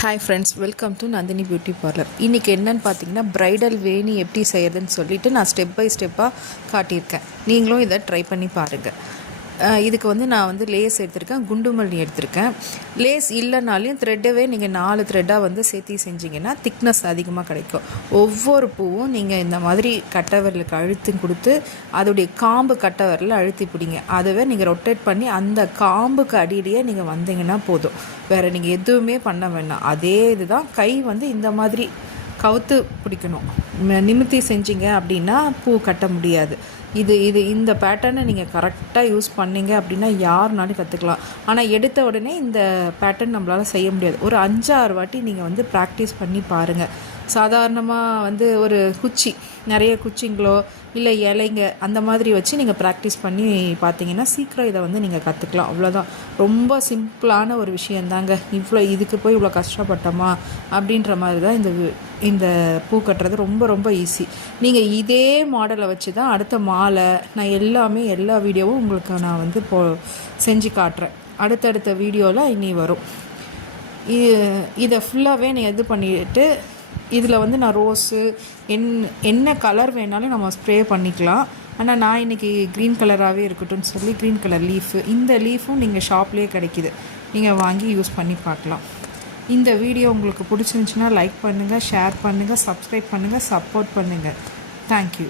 Hi friends, welcome to Nandini beauty parlour. இன்றைக்கி என்னென்னு பார்த்தீங்கன்னா, ப்ரைடல் வேணி எப்படி செய்கிறதுன்னு சொல்லிவிட்டு நான் ஸ்டெப் பை ஸ்டெப்பாக காட்டியிருக்கேன். நீங்களும் இதை ட்ரை பண்ணி பாருங்கள். இதுக்கு நான் லேஸ் எடுத்திருக்கேன், குண்டு மல்லி எடுத்திருக்கேன். லேஸ் இல்லைனாலையும் த்ரெட்டவே நீங்கள் 4 த்ரெட்டாக சேர்த்தி செஞ்சிங்கன்னா திக்னஸ் அதிகமாக கிடைக்கும். ஒவ்வொரு பூவும் நீங்கள் இந்த மாதிரி கட்டை விரலுக்கு அழுத்தி கொடுத்து அதோடைய காம்பு கட்டை விரலில் அழுத்தி பிடிங்க. அதுவே நீங்கள் ரொட்டேட் பண்ணி அந்த காம்புக்கு அடியிலேயே நீங்கள் வந்தீங்கன்னா போதும். வேறு நீங்கள் எதுவுமே பண்ண வேண்டாம். அதே இதுதான். கை இந்த மாதிரி கவுத்து பிடிக்கணும். நிமித்தி செஞ்சீங்க அப்படின்னா பூ கட்ட முடியாது. இந்த பேட்டர்னை நீங்கள் கரெக்டாக யூஸ் பண்ணிங்க அப்படின்னா யாருனாலும் கற்றுக்கலாம். ஆனால் எடுத்த உடனே இந்த பேட்டர்ன் நம்மளால் செய்ய முடியாது. ஒரு 5-6 வாட்டி நீங்கள் ப்ராக்டிஸ் பண்ணி பாருங்கள். சாதாரணமாக ஒரு குச்சி, நிறைய குச்சிங்களோ இல்லை இலைங்க அந்த மாதிரி வச்சு நீங்கள் ப்ராக்டிஸ் பண்ணி பார்த்தீங்கன்னா சீக்கிரம் இதை நீங்கள் கற்றுக்கலாம். அவ்வளோதான். ரொம்ப சிம்பிளான ஒரு விஷயந்தாங்க. இதுக்கு போய் இவ்வளோ கஷ்டப்பட்டோமா அப்படின்ற மாதிரி தான் இந்த பூ கட்டுறது ரொம்ப ரொம்ப ஈஸி. நீங்கள் இதே மாடலை வச்சு தான் அடுத்த மாலை நான் எல்லா வீடியோவும் உங்களுக்கு நான் செஞ்சு காட்டுறேன். அடுத்தடுத்த வீடியோவில் இனி வரும். இதை ஃபுல்லாகவே நீங்கள் இது பண்ணிவிட்டு இதில் நான் ரோஸு என்ன கலர் வேணாலும் நம்ம ஸ்ப்ரே பண்ணிக்கலாம். ஆனால் நான் இன்றைக்கி க்ரீன் கலராகவே இருக்கட்டும்னு சொல்லி க்ரீன் கலர் லீஃபு, இந்த லீஃபும் நீங்கள் ஷாப்லேயே கிடைக்கிது, நீங்கள் வாங்கி யூஸ் பண்ணி பார்க்கலாம். இந்த வீடியோ உங்களுக்கு பிடிச்சிருந்துச்சுன்னா லைக் பண்ணுங்கள், ஷேர் பண்ணுங்கள், சப்ஸ்கிரைப் பண்ணுங்கள், சப்போர்ட் பண்ணுங்கள். தேங்க்யூ.